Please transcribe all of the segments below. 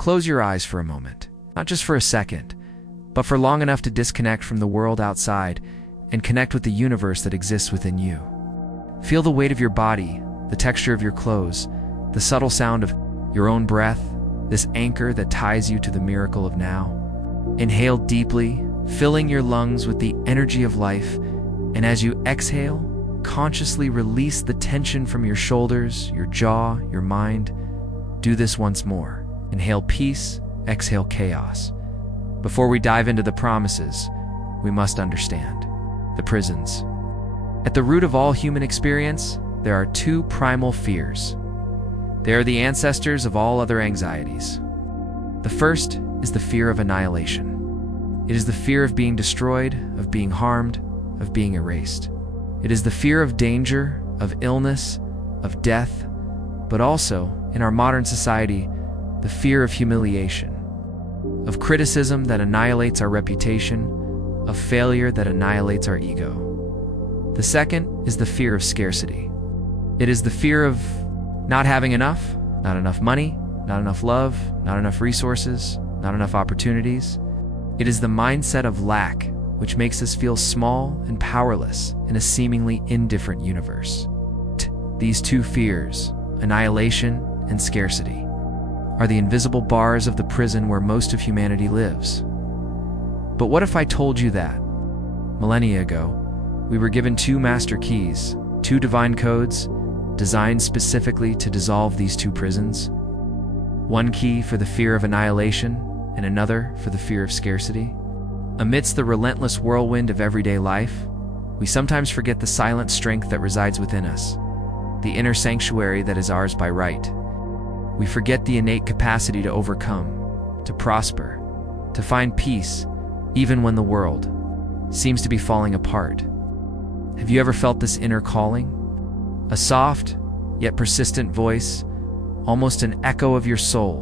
Close your eyes for a moment, not just for a second, but for long enough to disconnect from the world outside and connect with the universe that exists within you. Feel the weight of your body, the texture of your clothes, the subtle sound of your own breath, this anchor that ties you to the miracle of now. Inhale deeply, filling your lungs with the energy of life, and as you exhale, consciously release the tension from your shoulders, your jaw, your mind. Do this once more. Inhale peace, exhale chaos. Before we dive into the promises, we must understand the prisons. At the root of all human experience, there are two primal fears. They are the ancestors of all other anxieties. The first is the fear of annihilation. It is the fear of being destroyed, of being harmed, of being erased. It is the fear of danger, of illness, of death, but also, in our modern society, the fear of humiliation, of criticism that annihilates our reputation, of failure that annihilates our ego. The second is the fear of scarcity. It is the fear of not having enough, not enough money, not enough love, not enough resources, not enough opportunities. It is the mindset of lack, which makes us feel small and powerless in a seemingly indifferent universe. These two fears, annihilation and scarcity, are the invisible bars of the prison where most of humanity lives. But what if I told you that, millennia ago, we were given two master keys, two divine codes, designed specifically to dissolve these two prisons? One key for the fear of annihilation, and another for the fear of scarcity. Amidst the relentless whirlwind of everyday life, we sometimes forget the silent strength that resides within us, the inner sanctuary that is ours by right. We forget the innate capacity to overcome, to prosper, to find peace, even when the world seems to be falling apart. Have you ever felt this inner calling? A soft, yet persistent voice, almost an echo of your soul,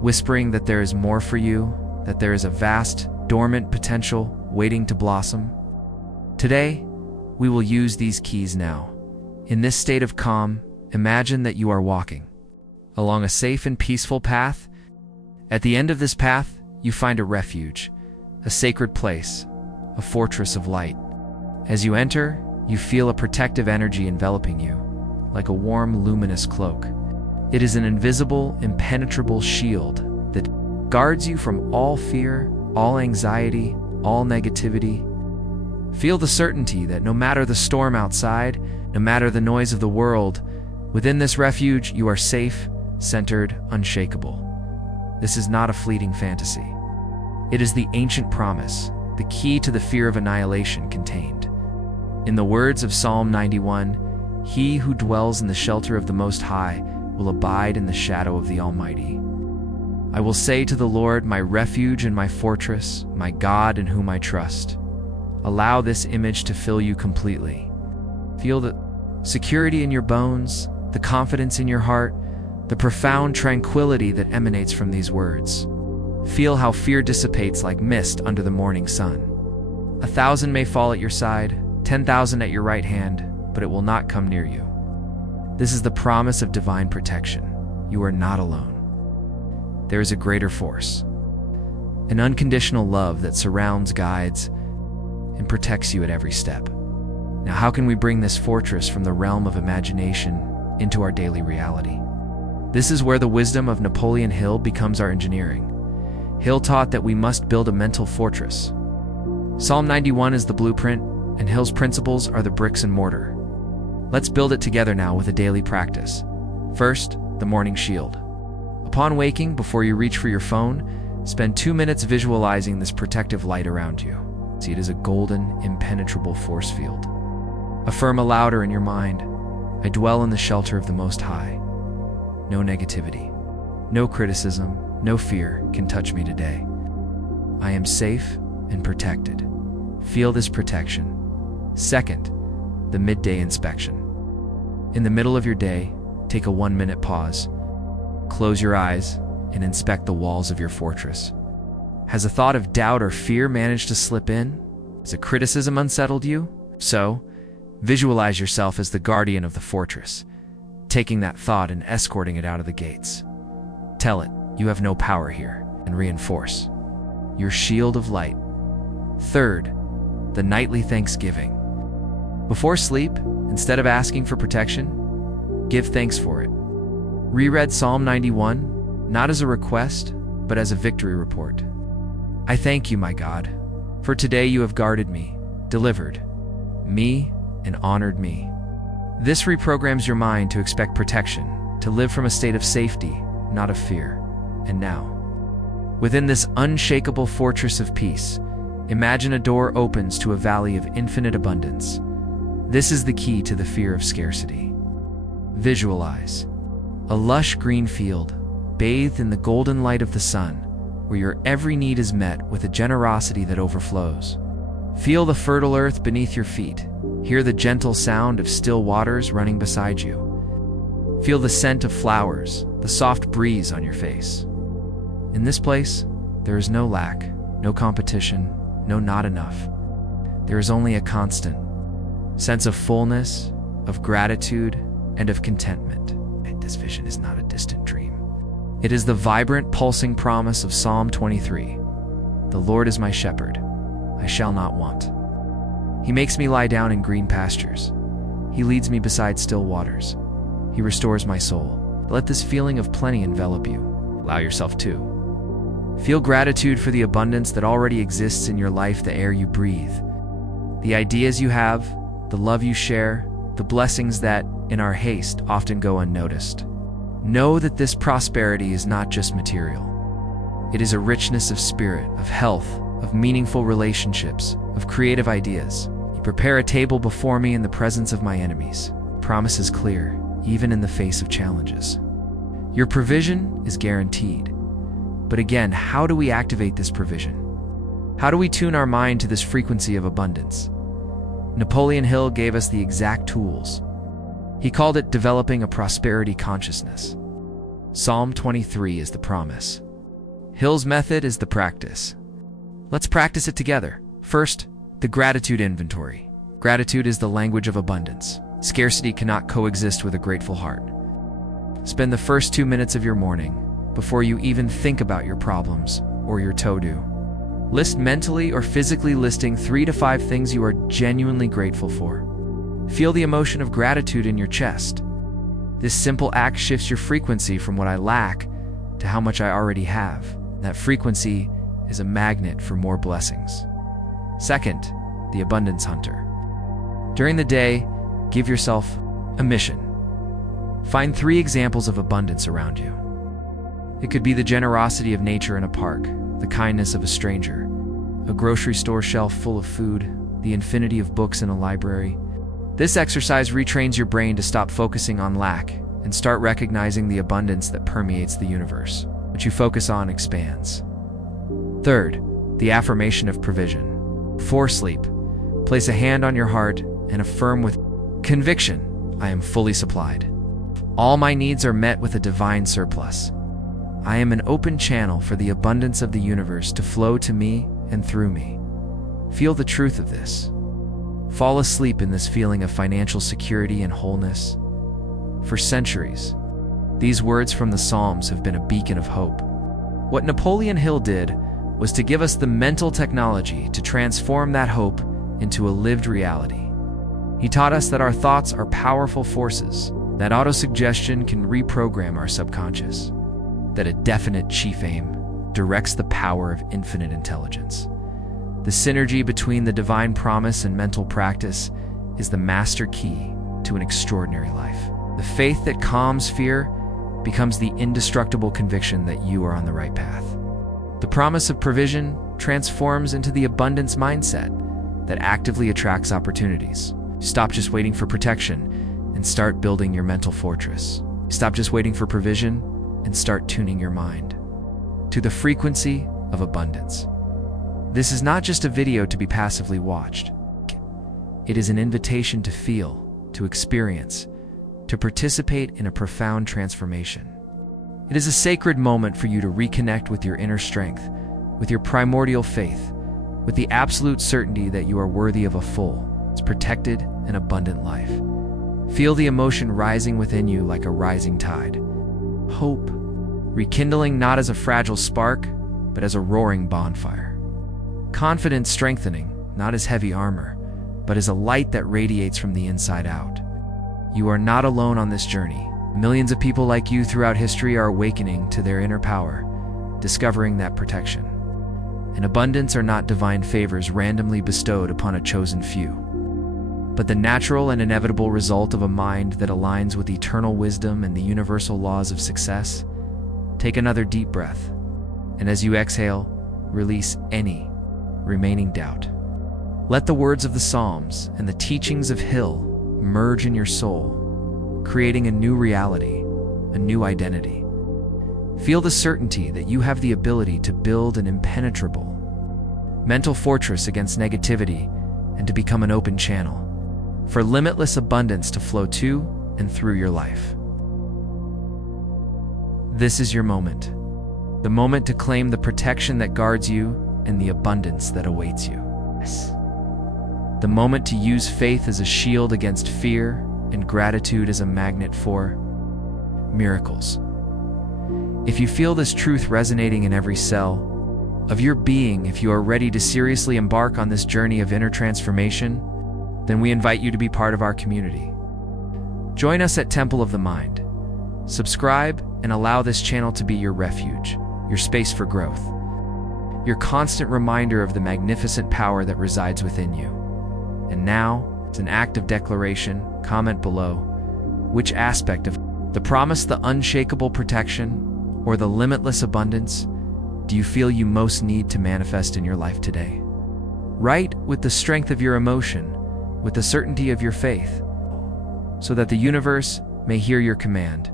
whispering that there is more for you, that there is a vast, dormant potential waiting to blossom. Today, we will use these keys now. In this state of calm, imagine that you are walking along a safe and peaceful path. At the end of this path, you find a refuge, a sacred place, a fortress of light. As you enter, you feel a protective energy enveloping you, like a warm, luminous cloak. It is an invisible, impenetrable shield that guards you from all fear, all anxiety, all negativity. Feel the certainty that no matter the storm outside, no matter the noise of the world, within this refuge you are safe, centered, unshakable. This is not a fleeting fantasy. It is the ancient promise, the key to the fear of annihilation contained. In the words of Psalm 91, "He who dwells in the shelter of the Most High will abide in the shadow of the Almighty. I will say to the Lord, my refuge and my fortress, my God in whom I trust." Allow this image to fill you completely. Feel the security in your bones, the confidence in your heart, the profound tranquility that emanates from these words. Feel how fear dissipates like mist under the morning sun. 1,000 may fall at your side, 10,000 at your right hand, but it will not come near you. This is the promise of divine protection. You are not alone. There is a greater force, an unconditional love that surrounds, guides, and protects you at every step. Now, how can we bring this fortress from the realm of imagination into our daily reality? This is where the wisdom of Napoleon Hill becomes our engineering. Hill taught that we must build a mental fortress. Psalm 91 is the blueprint, and Hill's principles are the bricks and mortar. Let's build it together now with a daily practice. First, the morning shield. Upon waking, before you reach for your phone, spend 2 minutes visualizing this protective light around you. See it as a golden, impenetrable force field. Affirm louder in your mind, "I dwell in the shelter of the Most High." No negativity, no criticism, no fear can touch me today. I am safe and protected. Feel this protection. Second, the midday inspection. In the middle of your day, take a 1-minute pause. Close your eyes and inspect the walls of your fortress. Has a thought of doubt or fear managed to slip in? Has a criticism unsettled you? So, visualize yourself as the guardian of the fortress, taking that thought and escorting it out of the gates. Tell it, You have no power here, and reinforce your shield of light. Third, the nightly thanksgiving. Before sleep, instead of asking for protection, give thanks for it. Reread Psalm 91, not as a request, but as a victory report. I thank you, my God, for today you have guarded me, delivered me, and honored me. This reprograms your mind to expect protection, to live from a state of safety, not of fear. And now, within this unshakable fortress of peace, imagine a door opens to a valley of infinite abundance. This is the key to the fear of scarcity. Visualize a lush green field, bathed in the golden light of the sun, where your every need is met with a generosity that overflows. Feel the fertile earth beneath your feet. Hear the gentle sound of still waters running beside you. Feel the scent of flowers, the soft breeze on your face. In this place, there is no lack, no competition, no not enough. There is only a constant sense of fullness, of gratitude, and of contentment. This vision is not a distant dream. It is the vibrant, pulsing promise of Psalm 23. The Lord is my shepherd. I shall not want. He makes me lie down in green pastures. He leads me beside still waters. He restores my soul. Let this feeling of plenty envelop you. Allow yourself to. Feel gratitude for the abundance that already exists in your life, the air you breathe, the ideas you have, the love you share, the blessings that, in our haste, often go unnoticed. Know that this prosperity is not just material. It is a richness of spirit, of health, of meaningful relationships, of creative ideas. You prepare a table before me in the presence of my enemies. Promise is clear, even in the face of challenges. Your provision is guaranteed. But again, how do we activate this provision? How do we tune our mind to this frequency of abundance? Napoleon Hill gave us the exact tools. He called it developing a prosperity consciousness. Psalm 23 is the promise. Hill's method is the practice. Let's practice it together. First, the gratitude inventory. Gratitude is the language of abundance. Scarcity cannot coexist with a grateful heart. Spend the first 2 minutes of your morning, before you even think about your problems or your to-do, list mentally or physically listing 3 to 5 things you are genuinely grateful for. Feel the emotion of gratitude in your chest. This simple act shifts your frequency from what I lack to how much I already have. That frequency is a magnet for more blessings. Second, the abundance hunter. During the day, give yourself a mission. Find 3 examples of abundance around you. It could be the generosity of nature in a park, the kindness of a stranger, a grocery store shelf full of food, the infinity of books in a library. This exercise retrains your brain to stop focusing on lack and start recognizing the abundance that permeates the universe. What you focus on expands. Third, the affirmation of provision. Before sleep, place a hand on your heart and affirm with conviction, I am fully supplied. All my needs are met with a divine surplus. I am an open channel for the abundance of the universe to flow to me and through me. Feel the truth of this. Fall asleep in this feeling of financial security and wholeness. For centuries, these words from the Psalms have been a beacon of hope. What Napoleon Hill did was to give us the mental technology to transform that hope into a lived reality. He taught us that our thoughts are powerful forces, that autosuggestion can reprogram our subconscious, that a definite chief aim directs the power of infinite intelligence. The synergy between the divine promise and mental practice is the master key to an extraordinary life. The faith that calms fear becomes the indestructible conviction that you are on the right path. The promise of provision transforms into the abundance mindset that actively attracts opportunities. Stop just waiting for protection and start building your mental fortress. Stop just waiting for provision and start tuning your mind to the frequency of abundance. This is not just a video to be passively watched. It is an invitation to feel, to experience, to participate in a profound transformation. It is a sacred moment for you to reconnect with your inner strength, with your primordial faith, with the absolute certainty that you are worthy of a full, protected, and abundant life. Feel the emotion rising within you like a rising tide. Hope, rekindling not as a fragile spark, but as a roaring bonfire. Confidence strengthening, not as heavy armor, but as a light that radiates from the inside out. You are not alone on this journey. Millions of people like you throughout history are awakening to their inner power, discovering that protection. And abundance are not divine favors randomly bestowed upon a chosen few, but the natural and inevitable result of a mind that aligns with eternal wisdom and the universal laws of success. Take another deep breath, and as you exhale, release any remaining doubt. Let the words of the Psalms and the teachings of Hill merge in your soul, creating a new reality, a new identity. Feel the certainty that you have the ability to build an impenetrable mental fortress against negativity and to become an open channel for limitless abundance to flow to and through your life. This is your moment, the moment to claim the protection that guards you and the abundance that awaits you. Yes. The moment to use faith as a shield against fear and gratitude as a magnet for miracles. If you feel this truth resonating in every cell of your being, if you are ready to seriously embark on this journey of inner transformation, then we invite you to be part of our community. Join us at Temple of the Mind. Subscribe and allow this channel to be your refuge, your space for growth, your constant reminder of the magnificent power that resides within you. And now, it's an act of declaration. Comment below which aspect of the promise, the unshakable protection, or the limitless abundance do you feel you most need to manifest in your life today? Write with the strength of your emotion, with the certainty of your faith, so that the universe may hear your command.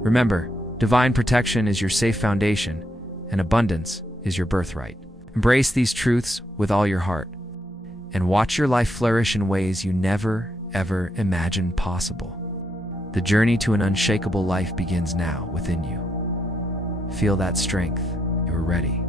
Remember, divine protection is your safe foundation, and abundance is your birthright. Embrace these truths with all your heart, and watch your life flourish in ways you never, ever imagined possible. The journey to an unshakable life begins now within you. Feel that strength. You're ready.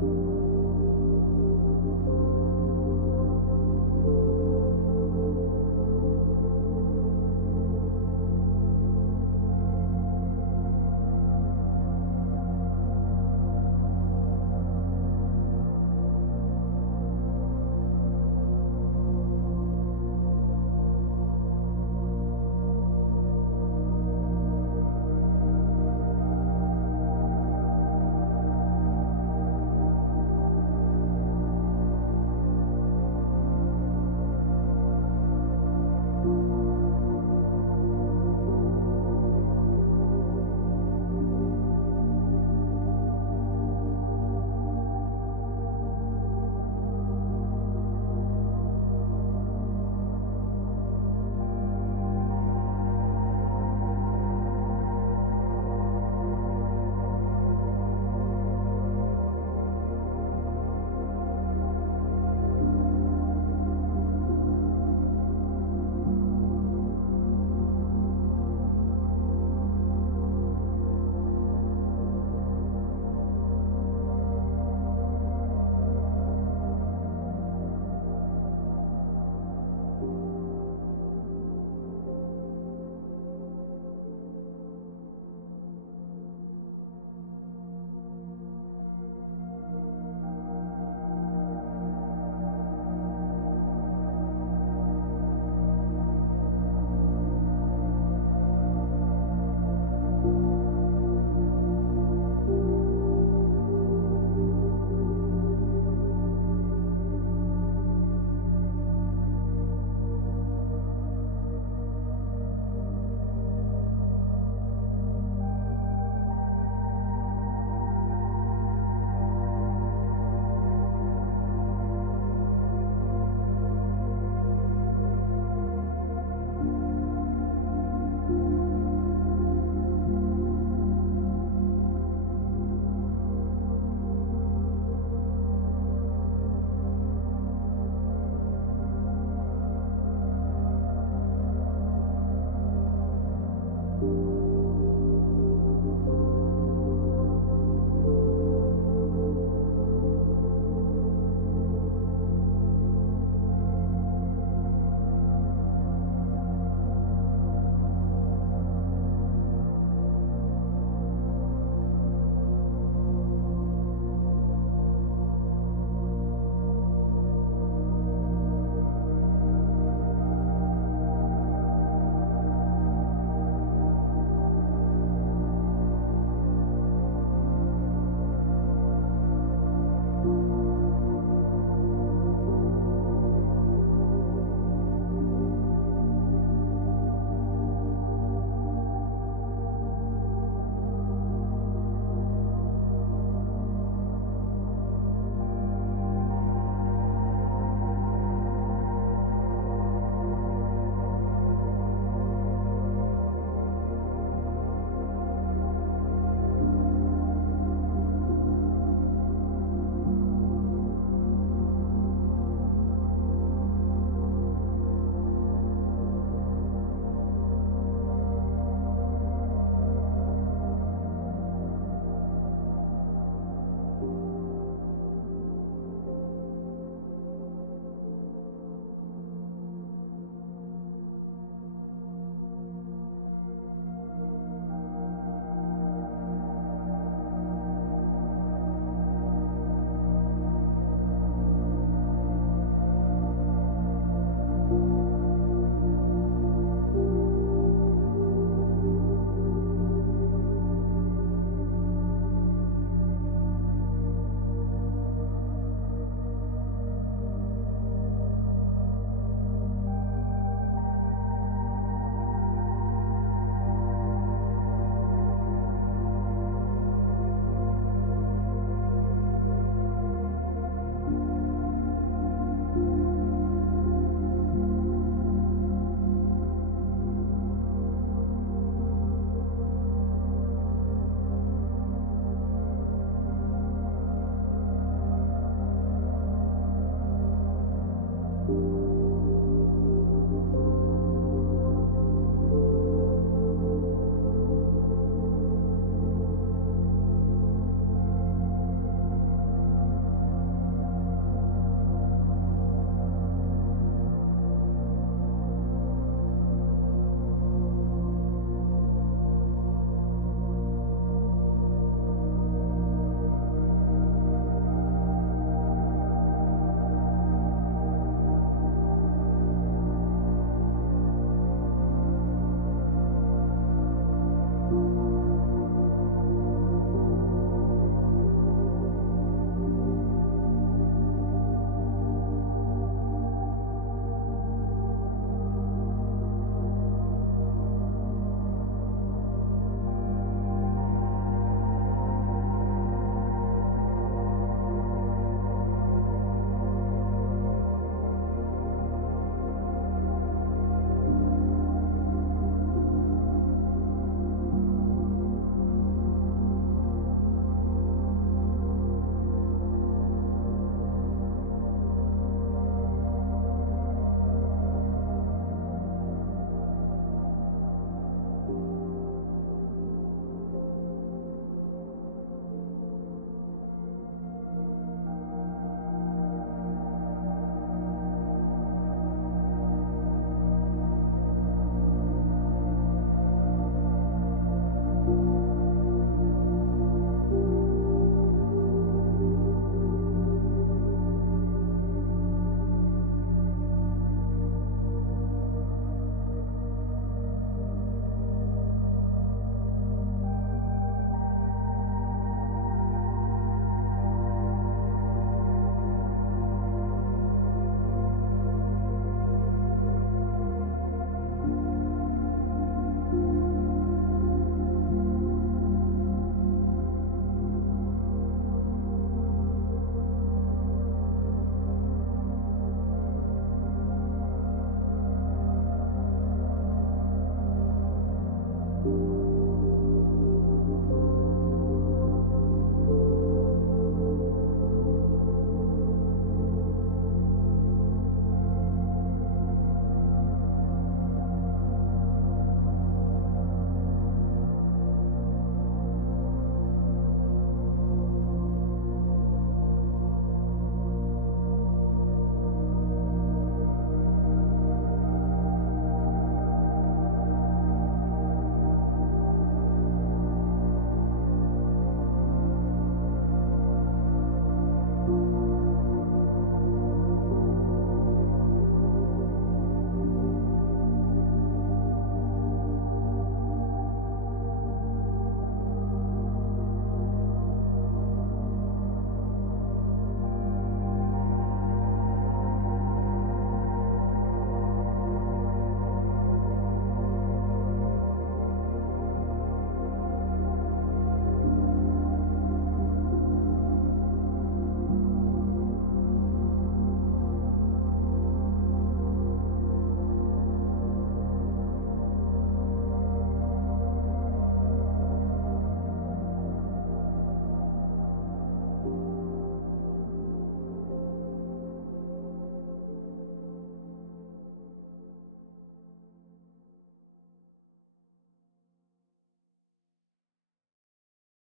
you.